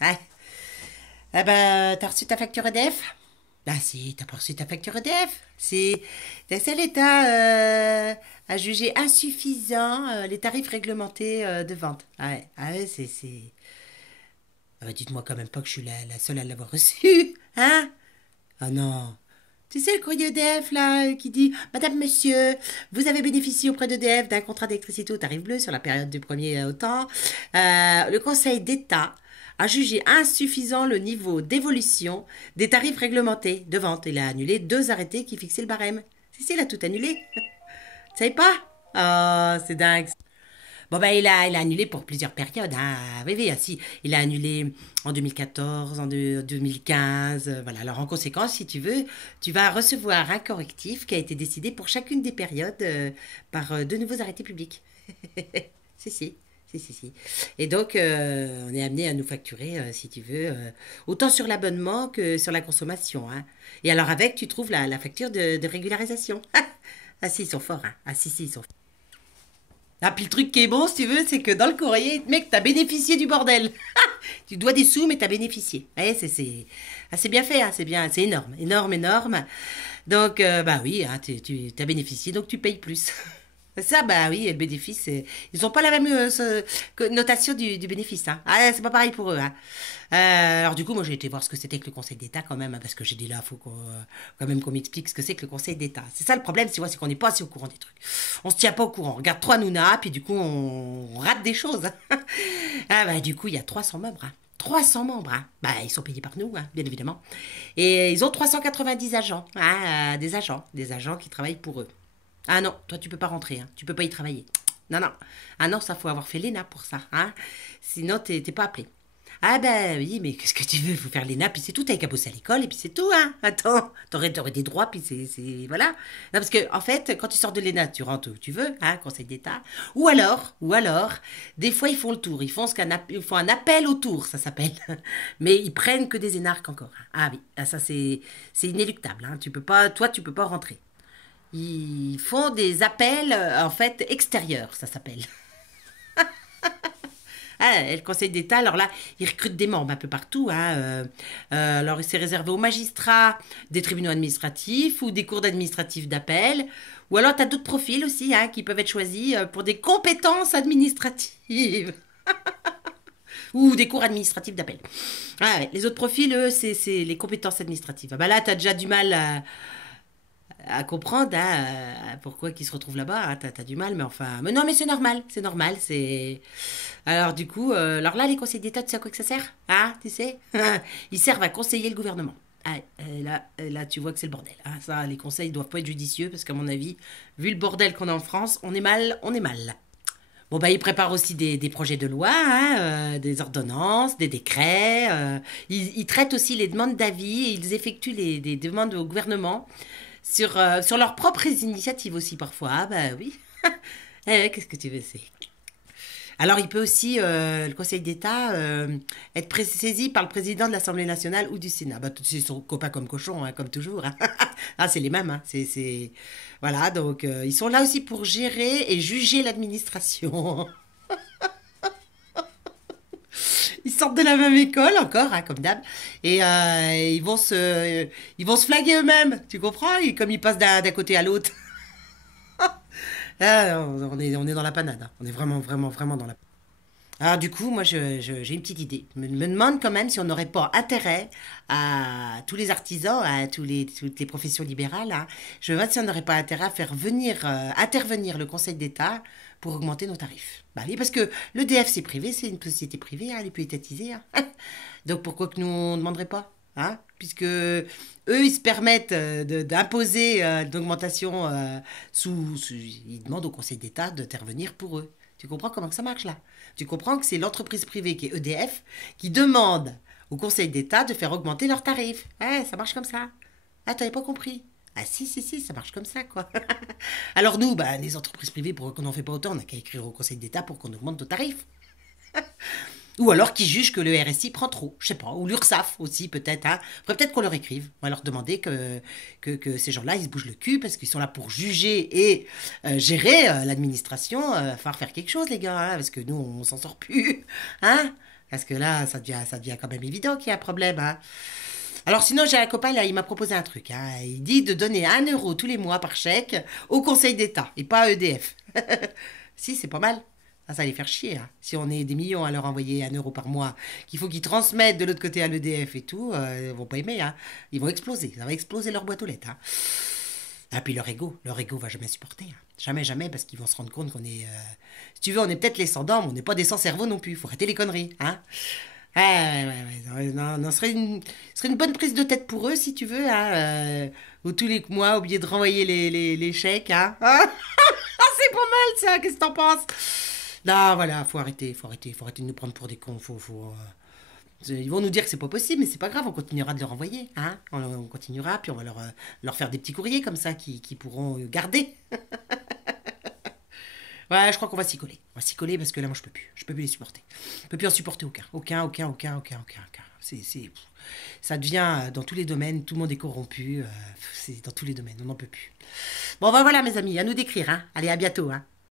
Ouais. Ah bah, t'as reçu ta facture EDF? Ah si, t'as pas reçu ta facture EDF. C'est l'État a jugé insuffisant les tarifs réglementés de vente. Ah ouais, c'est... Ah bah, dites-moi quand même pas que je suis la seule à l'avoir reçu, hein? Ah non. Tu sais, le courrier EDF, là, qui dit Madame, Monsieur, vous avez bénéficié auprès d'EDF d'un contrat d'électricité au tarif bleu sur la période du premier au temps. Le Conseil d'État a jugé insuffisant le niveau d'évolution des tarifs réglementés de vente. Il a annulé deux arrêtés qui fixaient le barème. Si, il a tout annulé. Tu savais pas? Oh, c'est dingue. Bon, ben, il a annulé pour plusieurs périodes. Hein. Oui, oui, ah, si. Il a annulé en 2014, en 2015. Voilà. Alors, en conséquence, si tu veux, tu vas recevoir un correctif qui a été décidé pour chacune des périodes par de nouveaux arrêtés publics. Si, si. Si, si, si. Et donc, on est amené à nous facturer, si tu veux, autant sur l'abonnement que sur la consommation. Hein. Et alors, avec, tu trouves la facture de régularisation. Ah, si, ils sont forts. Hein. Ah, si, si, ils sont forts. Ah, puis le truc qui est bon, si tu veux, c'est que dans le courrier, mec, t'as bénéficié du bordel. Tu dois des sous, mais t'as bénéficié. Ouais, c'est bien fait, hein, c'est bien, c'est énorme, énorme, énorme. Donc, bah oui, hein, tu as bénéficié, donc tu payes plus. Ça, bah oui, le bénéfice, ils n'ont pas la même notation du bénéfice. Hein. Ah, c'est pas pareil pour eux. Hein. Alors du coup, moi j'ai été voir ce que c'était que le Conseil d'État quand même, hein, parce que j'ai dit là, il faut quand même qu'on m'explique ce que c'est que le Conseil d'État. C'est ça le problème, tu vois, c'est qu'on n'est pas assez au courant des trucs. On se tient pas au courant. On regarde trois Nouna, puis du coup on rate des choses. Ah bah du coup, il y a 300 membres. Hein. 300 membres, hein. Bah, ils sont payés par nous, hein, bien évidemment. Et ils ont 390 agents, hein, des agents qui travaillent pour eux. Ah non, toi tu peux pas rentrer, hein. Tu peux pas y travailler. Non, non. Ah non, ça faut avoir fait l'ENA pour ça, hein. Sinon t'es pas appelé. Ah ben oui, mais qu'est-ce que tu veux? Faut faire l'ENA, puis c'est tout. T'as qu'à bosser à l'école, et puis c'est tout, hein. Attends, t'aurais des droits, puis voilà. Non, parce que, en fait, quand tu sors de l'ENA, tu rentres où tu veux, hein, Conseil d'État. Ou alors, des fois, ils font le tour. Ils font un appel au tour, ça s'appelle. Mais ils prennent que des énarques encore. Hein. Ah oui, ah, ça c'est inéluctable, hein. Tu peux pas rentrer. Ils font des appels, en fait, extérieurs, ça s'appelle. Ah, le Conseil d'État, alors là, ils recrutent des membres un peu partout. Hein, alors, c'est réservé aux magistrats des tribunaux administratifs ou des cours d'administratifs d'appel. Ou alors, tu as d'autres profils aussi hein, qui peuvent être choisis pour des compétences administratives ou des cours administratifs d'appel. Ah, ouais, les autres profils, eux, c'est les compétences administratives. Ah, bah là, tu as déjà du mal à comprendre hein, pourquoi qu'ils se retrouvent là-bas. Hein, t'as du mal, mais enfin. Mais non, mais c'est normal, c'est normal. C'est. Alors du coup, alors là, les conseils d'État, tu sais à quoi que ça sert? Ah, tu sais? Ils servent à conseiller le gouvernement. Ah, là, tu vois que c'est le bordel. Ah, ça, les conseils doivent pas être judicieux parce qu'à mon avis, vu le bordel qu'on a en France, on est mal, on est mal. Bon, bah, ils préparent aussi des projets de loi, hein, des ordonnances, des décrets. Ils traitent aussi les demandes d'avis et ils effectuent des demandes au gouvernement sur leurs propres initiatives aussi parfois. Ah, bah oui. Qu'est-ce que tu veux, c'est. Alors, il peut aussi, le Conseil d'État, être saisi par le président de l'Assemblée nationale ou du Sénat. Bah, c'est son copain comme cochon, hein, comme toujours. Hein. Ah, c'est les mêmes. Hein. Voilà, donc ils sont là aussi pour gérer et juger l'administration. Ils sortent de la même école encore, hein, comme d'hab, et ils vont se flaguer eux-mêmes, tu comprends? Et comme ils passent d'un côté à l'autre. Ah, on est dans la panade. Hein. On est vraiment, vraiment, vraiment dans la. Alors du coup, moi, j'ai une petite idée. Je me demande quand même si on n'aurait pas intérêt à tous les artisans, à toutes les professions libérales. Hein, je me demande si on n'aurait pas intérêt à faire intervenir le Conseil d'État pour augmenter nos tarifs. Bah oui, parce que l'EDF, c'est privé, c'est une société privée, hein, elle est plus étatisée. Hein. Donc pourquoi que nous, on ne demanderait pas hein puisque eux, ils se permettent d'imposer d'augmentation ils demandent au Conseil d'État d'intervenir pour eux. Tu comprends comment que ça marche là? Tu comprends que c'est l'entreprise privée qui est EDF qui demande au Conseil d'État de faire augmenter leurs tarifs. Ça marche comme ça. Ah, t'avais pas compris? Ah si, si, si, ça marche comme ça, quoi. Alors nous, bah, les entreprises privées, pour qu'on n'en fait pas autant, on n'a qu'à écrire au Conseil d'État pour qu'on augmente nos tarifs. Ou alors qu'ils jugent que le RSI prend trop, je sais pas, ou l'URSSAF aussi peut-être. Hein. Faudrait peut-être qu'on leur écrive. On va leur demander que ces gens-là, ils se bougent le cul parce qu'ils sont là pour juger et gérer l'administration. Il va falloir faire quelque chose, les gars, hein, parce que nous, on s'en sort plus. Hein Parce que là, ça devient quand même évident qu'il y a un problème, hein. Alors sinon, j'ai un copain, là, il m'a proposé un truc, hein. Il dit de donner 1 € tous les mois par chèque au Conseil d'État et pas à EDF. Si, c'est pas mal. Ça va les faire chier, hein. Si on est des millions à leur envoyer 1 € par mois, qu'il faut qu'ils transmettent de l'autre côté à l'EDF et tout, ils vont pas aimer, hein. Ils vont exploser. Ça va exploser leur boîte aux lettres, hein. Ah, puis leur ego va jamais supporter, hein. Jamais, jamais, parce qu'ils vont se rendre compte qu'on est. Si tu veux, on est peut-être les sans dents, mais on n'est pas des sans cerveau non plus. Faut arrêter les conneries, hein. Ouais, ouais. Non, non, ce serait une bonne prise de tête pour eux, si tu veux, hein. Où tous les mois, oublier de renvoyer les chèques, hein. Ah, c'est pas mal, ça. Qu'est-ce que t'en penses? Non, voilà, faut arrêter de nous prendre pour des cons. Ils vont nous dire que c'est pas possible, mais c'est pas grave, on continuera de leur envoyer, hein. On continuera, puis on va leur faire des petits courriers comme ça qui pourront garder. Ouais, je crois qu'on va s'y coller. On va s'y coller parce que là, moi, je peux plus. Je peux plus les supporter. Je peux plus en supporter aucun. Aucun. Ça devient dans tous les domaines. Tout le monde est corrompu. C'est dans tous les domaines. On n'en peut plus. Bon, ben voilà, mes amis. À nous d'écrire, hein. Allez, à bientôt, hein.